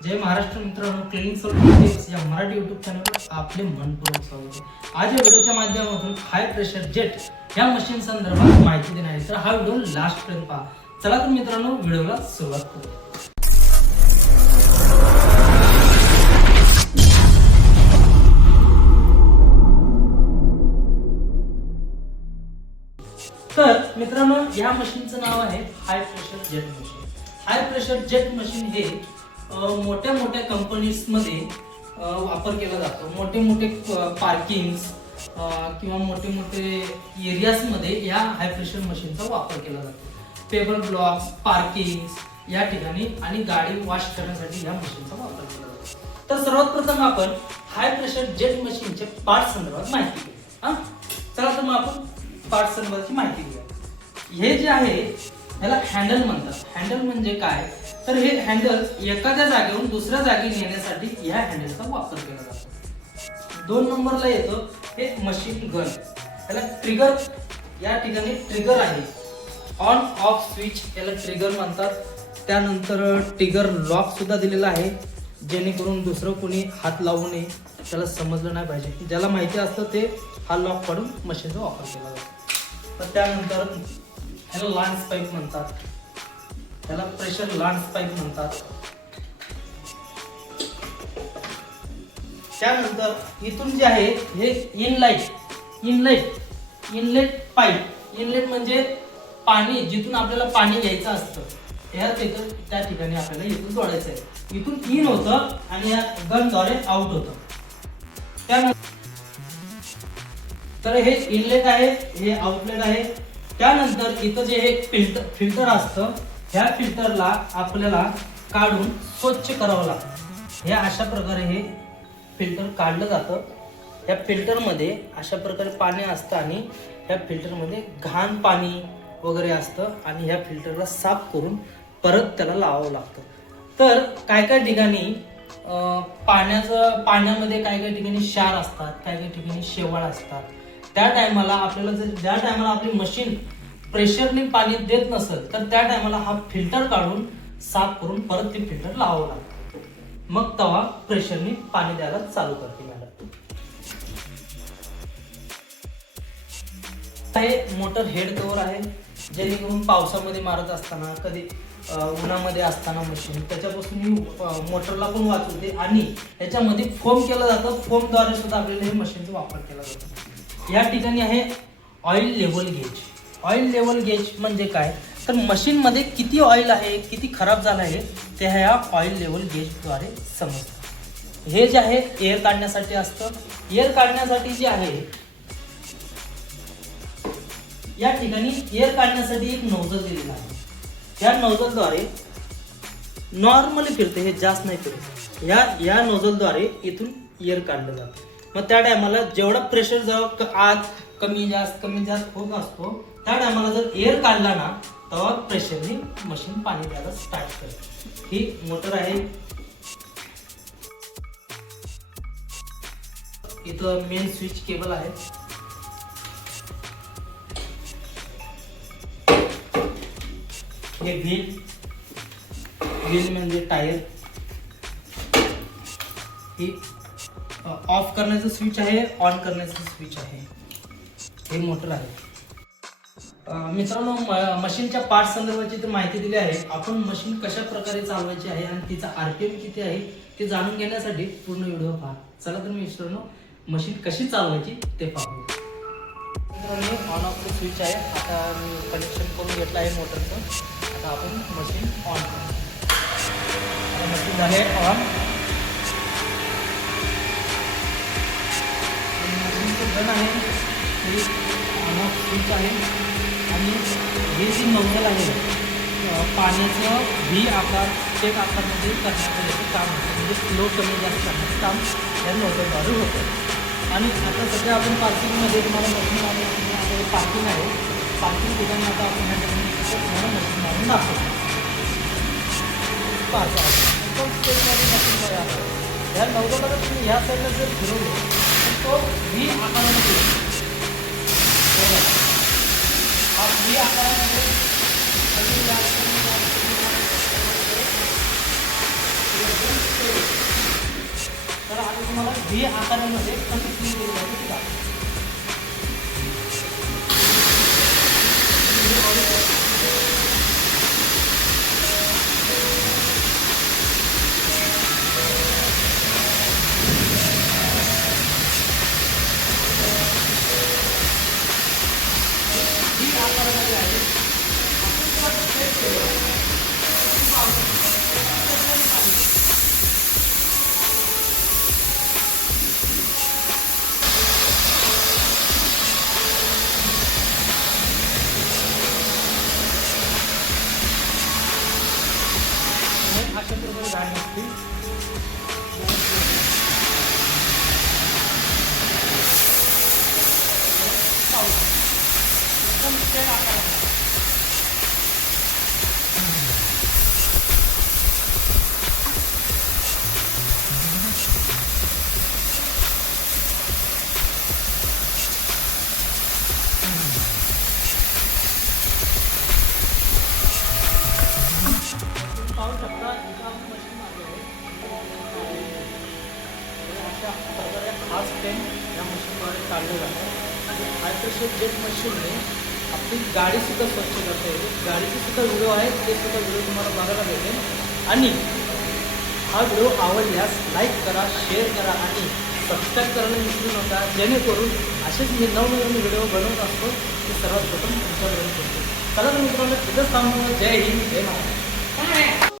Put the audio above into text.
जय महाराष्ट्र मित्रांनो, cleaning solutions या Marathi YouTube चॅनलवर आपले मनपूर्वक स्वागत आहे। आज या व्हिडिओच्या माध्यमातून हाय प्रेशर जेट या मशीन संदर्भात माहिती देणार आहे, तर हा व्हिडिओ लास्ट पर्यंत पहा। चला तर मित्रांनो, व्हिडिओला सुरुवात करू। तर मित्रांनो, या मशीनचं नाव आहे high pressure jet machine. High pressure jet machine हे मोठ्या मोठ्या कंपनीज मध्ये वापर केला जातो। मोठे मोठे पार्किंग्स किंवा मोठे मोठे एरियाज मध्ये या हाय प्रेशर मशीनचा वापर केला जातो। पेबल ब्लॉक्स, पार्किंग्स या ठिकाणी आणि गाडी वॉश करण्यासाठी या मशीनचा वापर केला जातो। तर सर्वात प्रथम आपण हाय प्रेशर जेट मशीनचे पार्ट संदर्भात माहिती घेऊ। चला तर मग आपण पार्ट संदर्भाची माहिती घेऊया। हे जे आहे याला हँडल म्हणतात। हँडल म्हणजे काय, तर हे हँडल एखाद्या जागेवरून दुसऱ्या जागी नेण्यासाठी या हँडलचा वापर केला जातो। 2 नंबरला येतो हे मशीन गन। याला ट्रिगर, या ठिकाणी ट्रिगर आहे, ऑन ऑफ स्विच याला ट्रिगर म्हणतात। त्यानंतर ट्रिगर लॉक सुद्धा दिलेला आहे, जेणेकरून दुसरं कोणी हात लावू नये, त्याला समजलं नाही पाहिजे। ज्याला माहिती असतं ते हा लॉक काढून मशीनचा वापर केला जातो। तर त्यानंतर ह्याला लान्स पाईप म्हणतात, त्याला प्रेशर लान्स पाईप म्हणतात। त्यानंतर इथून जे आहे हे इनलेट पाईप। इनलेट म्हणजे पाणी, जिथून आपल्याला पाणी घ्यायचं असतं त्या ठिकाणी आपल्याला इथून जोडायचं आहे। इथून इन होतं आणि या गनद्वारे आउट होतं। त्यानंतर तर हे इनलेट आहे, हे आउटलेट आहे। त्यानंतर इथं जे हे फिल्टर असतं, ह्या फिल्टरला आपल्याला काढून स्वच्छ करावं लागतं। हे अशा प्रकारे हे फिल्टर काढलं जातं। या फिल्टरमध्ये अशा प्रकारे पाणी असतं आणि या फिल्टरमध्ये घाण पाणी वगैरे असतं आणि ह्या फिल्टरला साफ करून परत त्याला लावावं लागतं। तर काय काय ठिकाणी पाण्यामध्ये काय काय ठिकाणी क्षार असतात, काय काय ठिकाणी शेवाळ असतात। त्या टायमाला आपल्याला ज्या टायमाला आपली मशीन प्रेशरने पाणी देत नसेल, तर त्या टायमाला हा फिल्टर काढून साफ करून परत ते फिल्टर लावावं लागतं। मग तेव्हा प्रेशरने पाणी द्यायला चालू करते मॅडम। हे मोटर हेड कव्हर आहे, जेणेकरून पावसामध्ये मारत असताना, कधी उन्हामध्ये असताना मशीन त्याच्यापासून मोटरला पण वाचवते आणि याच्यामध्ये फोम केलं जातं। फोमद्वारे सुद्धा आपल्याला हे मशीनचा वापर केला जातो। या ठिकाणी आहे oil level gauge. Oil level gauge म्हणजे काय, तर मशीन मध्ये किती ऑइल आहे, किती खराब झालं आहे ते ह्या ऑइल लेवल गेजद्वारे समजतं। हे जे आहे एअर काढण्यासाठी असतं। एअर काढण्यासाठी जे आहे या ठिकाणी एअर काढण्यासाठी एक नोझल दिलेला आहे। या नोझलद्वारे नॉर्मली फिरते, हे जास्त नाही फिरत। या नोझलद्वारे इथून एअर काढलं जातं। मग त्या टायमाला जेवढा प्रेशर जेव्हा आत कमी जास्त होत असतो, त्या टायमाला जर एअर काढला ना, तेव्हा प्रेशरने मशीन पाणी द्यायला स्टार्ट करते। ही मोटर आहे। इथं मेन स्विच केबल आहे। हे व्हील म्हणजे टायर। ही ऑफ करण्याचं स्विच आहे, ऑन करण्याचं स्विच आहे। हे मोटर आहे। मित्रांनो, मशीनच्या पार्ट संदर्भाची तर माहिती दिली आहे। आपण मशीन कशा प्रकारे चालवायची आहे आणि तिचा RPM किती आहे ते जाणून घेण्यासाठी पूर्ण व्हिडिओ पहा। चला तर मित्रांनो, मशीन कशी चालवायची ते पाहू। मित्रांनो, ऑन ऑफ स्विच आहे। आता मी कनेक्शन करून घेतलं आहे मोटरचं। आता आपण मशीन ऑन करू। मशीन आहे ऑन। मशीनचं गन आहे, हे ऑन ऑफ स्विच आहे आणि हे जी नोझल आहे पाण्याचं व्ही आकार, चेक आकारमध्ये करण्याचं काम होतं, म्हणजे फ्लो कमी जास्त करण्याचं काम या नोझलद्वारे होतं। आणि आता सध्या आपण पार्किंगमध्ये तुम्हाला मशीन लावून, आता पार्किंग आहे, पार्किंग ठिकाणी आता आपण ह्या ठिकाणी तुम्हाला मशीन लावून दाखवतो। मशीन आहे ह्या नोझलला जर तुम्ही ह्या साईडला जर फिरवले तर तो व्ही आकारामध्ये हा व्ही आकारामध्ये तर आता तुम्हाला व्ही आकारामध्ये कसं क्लीन केलं जातं ते दाखवतो. व्ही आकारामध्ये आहे. आपण तुम्हाला सेट केलं. अशा प्रकारे झाड नसते. एकदम स्ट्रेट आकार आहे. तुम्ही पाहू शकता इथं आपण मशीन मारले आहे. अशा प्रकारे खास पेन या मशीनद्वारे काढलं जातं. हाय प्रेशर जेट मशीनने आपली गाडीसुद्धा स्वच्छ करता येते. गाडीचे सुद्धा व्हिडिओ आहेत, ते सुद्धा व्हिडिओ तुम्हाला बघायला भेटेल. आणि हा व्हिडिओ आवडल्यास लाईक करा, शेअर करा आणि सबस्क्राईब करायला विसरू नका, जेणेकरून असेच मी नवनवीन व्हिडिओ बनवत असतो ते सर्वात प्रथम तुमच्यापर्यंत पोहोचतो. चला तर मित्रांनो, तिथंच थांबून जय हिंद, जय महाराष्ट्र.